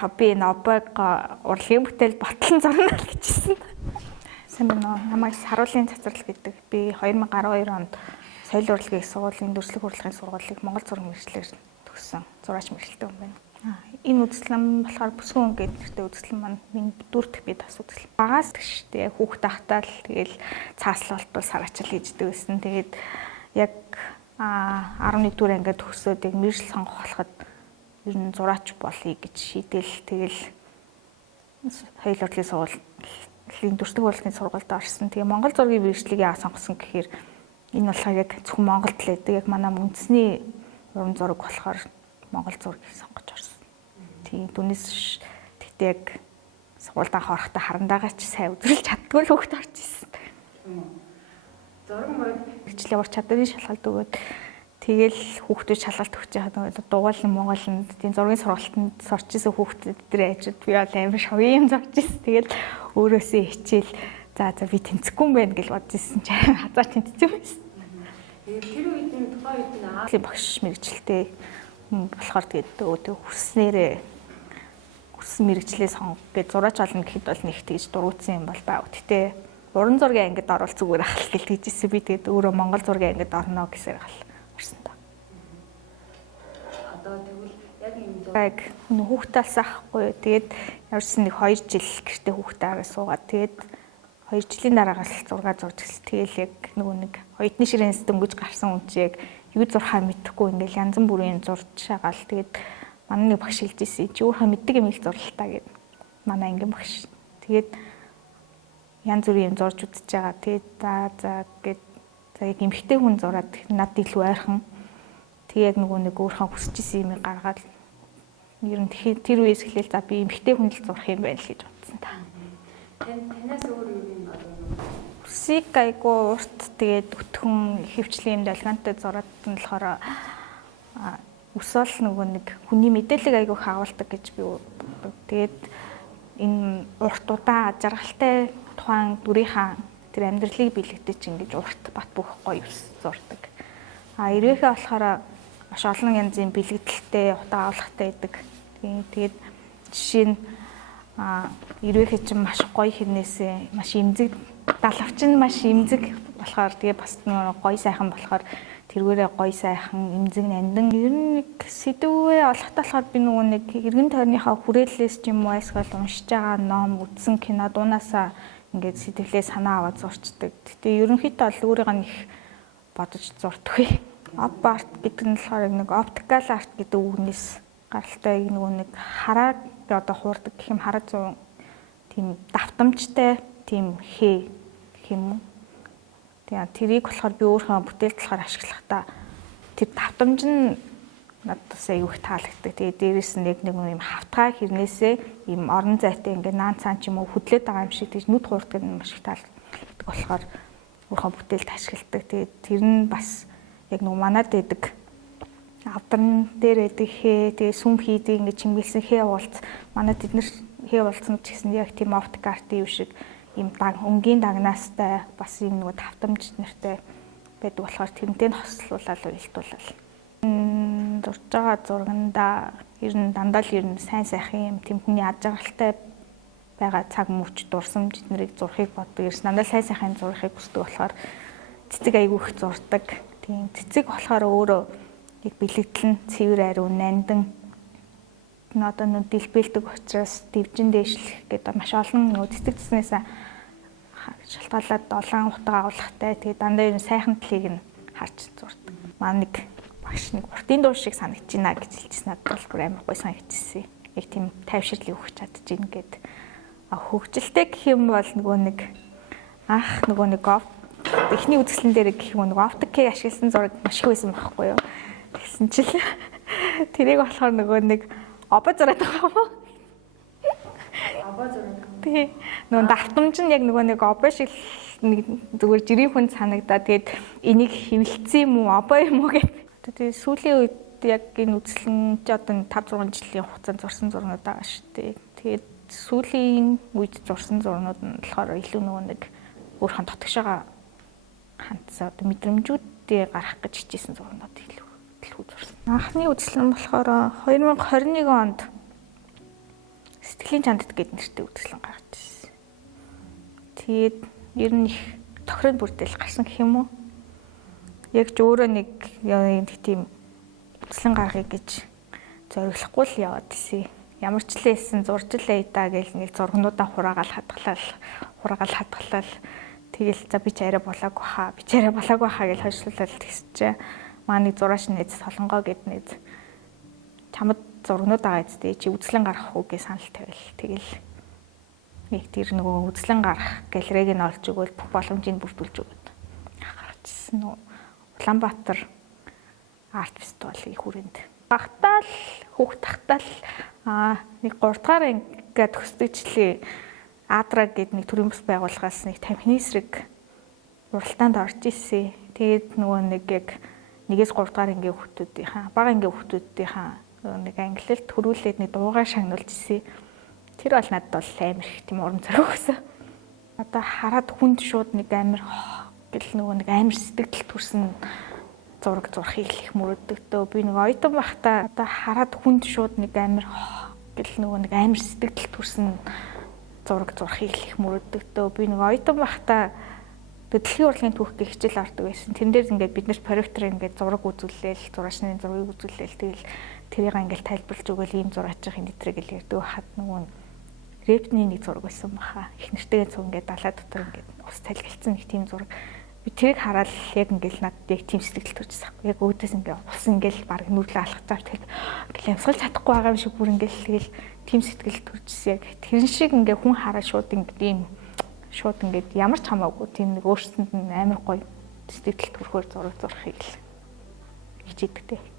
яхаа би энэ обойг урлагийн бүтээл батлан зурна л гэжсэн. Сайн байна уу? Намайг Саруулын цацрал гэдэг. Би 2012 онд соёл урлагийн сургуулийн дөрвөлэг урлагийн сургуулийг Монгол зураг мэргэжлэр төгссөн. Зураач мэргэжилтэй хүн байна. Энэ үзэсгэлэн болохоор бүсгүн гэдэг нэртэй үзэсгэлэн маань миний дөрөвдөх бие тас үзэсгэлэн. Багаас тэгштэй хүүхд тахтаал тэгэл цааслалтбал сараачл хийждэг байсан. Тэгээд яг 11-р ангид төгсөөд яг мэргэжил сонгох болоход ер нь зураач болъё гэж шийдэл тэгэл соёл урлагийн сургуулийн дөрвөлэг урлагийн сургуульд орсон. Тэгээ Монгол зургийн мэргэжлийг яа сонгосон гэхээр энэ болохоор яг зөвхөн Монголд л байдаг. Яг манай үндэсний уран зураг болохоор Монгол зургийг сонгож орсон. Тийм түүнээс тэгтээ яг сургуульд анх орохдоо харандаагаа ч сайн үзүүлж чаддгүй л хөвгт орж ирсэн. Зураг мөрөд хичээлийн ур чадварын шалгалт өгөөд тэгэл хүүхдүүд шалгалт өгч яхад дугаалын Монголд тийм зургийн сургалтанд сурч исэн хүүхдүүд дээр ажид би бол амар шогийн юм зорж исэн. Тэгэл өөрөөсөө хичээл за би тэнцэхгүй юм байна гэж бодож исэн чинь хазаар тэнцсэн байсан. Тэр үед нь тухайн үед нь багш мэргэжилтэй болохоор тэгээд хүснээрээ хүссэн мэргэжлээ сонгох гэж зураач олно гэхэд бол нэг тэгж дурууцсан юм бол баа. Гэтэ уран зургийн ангид орвол зүгээр ахал гэж хэлжсэн. Би тэгээд өөрөө Монгол зургийн ангид орно гэсээр гал орсон та. Одоо тэгвэл яг юм зураг хүүхдээ алсаахгүй. Тэгээд явсан нэг 2 жил гэртээ хүүхдээ аваад суугаад тэгээд 2 жилийн дараагаас зураг зурж эхэлсэн. Тэгэл яг нөгөө нэг оюутны ширээнээс дөнгөж гарсан хүн чинь яг юу зурхаа мэдэхгүй ингээл янз бүрийн зурж шагаал. Тэгээд манай нэг багш хэлж ирсэн. Чи өөрөө мэддэг юм их зурлалтаа гэд. Манай ангийн багш. Тэгээд янз бүрийн юм зурж үзэж байгаа. Тэгээд за гэд за яг эмхтэй хүн зураад над илүү ойрхон. Тэгээд яг нөгөө нэг өөрхөн хүсэж исэн юм гаргаад ер нь тэр үеэс эхлээл за би эмхтэй хүн л зурх юм байна л гэж бодсон та. Танаас өөр юу юм болов? Сик айгу урт тэгээд өтгөн хөвчлийн юм долгионтой зураад нь болохоор өсөөл нөгөө нэг хүний мэдээлэл айгу хаавалдаг гэж би боддог. Тэгээд энэ урт удаан жаргалтай тухайн дүрийнхаа тэр амьдралыг бэлэгдэж ингэж урт бат бөх гоё зурдаг. Ирвэхээ болохоор маш олон янзын бэлэгдэлтэй, утаа авлагтай байдаг. Тэгээд жишээ нь ирвэхээ чинь маш гоё хэрнээсээ маш имзэг далавч нь маш имзэг болохоор тэгээ бас гоё сайхан болохоор тэргээрээ гоё сайхан имзэг нандин ер нь нэг сэдвээ олохтой болохоор би нөгөө нэг эргэн тойрныхаа хүрээллээс ч юм уу эсвэл уншиж байгаа ном үзсэн кино дуунаасаа ингээд сэтгэлээ санаа аваад зурчдаг. Гэтэ ерөнхийдөө бол өөрийгөө нэг бодож зурдаггүй. Op art гэдэг нь болохоор нэг optical art гэдэг үгнээс гаралтай нөгөө нэг хараа одоо хуурдаг гэх юм хараа зүүн тийм давтамжтай тийм хээ гэх юм уу. Тэгээ тэрийг болохоор би өөрийнхөө бүтээлд болохоор ашиглахдаа тэр давтамж нь надад аяа их таалагддаг. Тэгээ дээрээс нь нэг юм хавтгай хэрнээсээ юм орон зайтай ингээ наан цаан ч юм уу хөдлөд байгаа юм шиг тийж нүд хуурдаг нь маш их таалагддаг болохоор өөрийнхөө бүтээлд ашигладаг. Тэгээ тэр нь бас яг нэг манад байдаг авдран дээр байдаг хээ тэгээ сүм хийдэг ингээ чимгэлсэн хээ уулц манад эднэр хээ уулцсан ч гэсэн яг тийм оптик артын юм шиг ийм өнгийн дагнаастай бас ийм нэг давтамж нэртэй байдаг болохоор тэрнтэй хослуулаад уялдуулал. Зурж байгаа зургандаа ер нь дандаа л ер нь сайн сайхан юм тэмхний ад жаргалтай байгаа цаг мөч дурсамж эднэрийг зурхийг боддог. Ерөөс дандаа сайн сайхан зурхийг хүсдэг болохоор цэцэг айгүй их зурдаг. Тийм цэцэг болохоор өөрөө яг бэлэгдэл нь цэвэр ариу нандин одоо нэг дэлбэлдэг учраас дэвжин дээшлэх гэдэг маш олон нөө цэцэг цэснээс шалтгаалаад долоон утга агуулгатай тэгээ дандаа ер нь сайхан талыг нь харж зурдаг. Манай нэг багш нэг уртын дуу шиг санагдаж байна гэж хэлчихсэн надад бол бүр амар гоё санагдчихсэн. Яг тийм тайвширлыг өгч чадчихээн гэд. Хөгжилтэй гэх юм бол нөгөө нэг анх нөгөө нэг эхний үзэсгэлэн дээр гэх юм нөгөө оптикийг ашигласан зураг маш их байсан байхгүй юу. Тэгсэн чил тэрийг болохоор нөгөө нэг обо зураад байгаа юм. Обо зураад. Тий. Нөгөө давтамж нь яг нөгөө нэг обо шиг нэг зүгээр жирийн хүн санагдаа. Тэгээд энийг хөвлөцсөн юм уу, обо юм уу гэдэг. Тэгээд сүүлийн үед яг энэ үзэсгэлэн чи одоо 5-6 жилийн хугацаанд зурсан зурнууд байгаа шүү дээ. Тэгээд сүүлийн үед зурсан зурнууд нь болохоор илүү нөгөө нэг өөрхөн дотгошоо хандсан одоо мэдрэмжүүдээ гаргах гэж хичээсэн зурнууд илүү зурсан. Анхны үзэсгэлэн болохоор 2021 онд сэтгэлийн чандд гээд нэртэй үзэсгэлэн гаргаж ирсэн. Тэгээд ер нь их тохирон бүрдэл гарсан гэх юм уу? Яг ч өөрөө нэг тийм үзэсгэлэн гаргахыг гэж зориглохгүй л яваад ирсэн. Ямар ч л хэлсэн зурж лээ да гэл нэг зургнуудаа хураагаал хадгалал тэгэл за би ч арай болоогүй хаа гэж хойшлуулаад тэгсчээ. Манай зураач нээз солонгоо гэд нээз чамд зургнууд байгаа эцтэй чи үзэсгэлэн гаргах уу гэж санал тавил. Тэгэл нэг тэр нөгөө үзэсгэлэн гарах галерейг нь олж өгөөл бүх боломжийг бүрдүүлж өгöd. Гарчихсан нөө Улаанбаатар арт фестивалийн хүрээнд. Багтаал хүүхд тахтаал нэг 3 дугаар ингээд төгсдөгчлээ Адраа гэдэг нэг төрийн бас байгууллагаас нэг тамхины эсрэг уралдаанд орж ирсэн. Тэгээд нөгөө нэг яг 1-3 дугаар ангийн хүүхдүүдийнхаа бага ангийн хүүхдүүдийнхаа нэг англилд төрүүлээд нэг дуугаар шагнуулж ирсэн. Тэр бол надад бол амар их тийм урам зориг өгсөн. Одоо хараад хүнд шууд нэг амар гэл нөгөө нэг амар сэтгэл төрсөн зураг зурхийг их мөрөдөгдөө. Би нэг оюутан байхдаа одоо хараад хүнд шууд нэг амар гэл нөгөө нэг амар сэтгэл төрсөн зураг зурхийг их мөрөдөгдөө. Би нэг оюутан байхдаа дэлхийн урлагийн түүхийг хичээл ордог байсан. Тэн дээр ингээд бид нэр проектор ингээд зураг үзүүлээл, зураачны зургийг үзүүлээл тэгэл тэрийг ингээд тайлбарлаж өгөөл ийм зураачих энэ төрөг гэл ярьдаг хад нөгөө рэпний нэг зураг байсан баха. Их нэртэйгээ цуг ингээд далай дотор ингээд ус талгалцсан нэг тийм зураг. Би тэрийг хараад яг ингээд надад яг тийм сэтгэл төрчихсөн. Яг өөдөөс ингээд ус ингээд баг нүдлээ алхацаар тэгэл ямсгалж чадахгүй байгаа юм шиг бүр ингээд тэгэл тийм сэтгэл төрчихсөн. Яг тэрэн шиг ингээд хүн хараад шууд ингээд ийм шууд ингээд ямар ч хамаагүй тийм нэг өөрсөнд нь амар гоё сэтгэл төрхөөр зураг зурхийг л хичээдэг те.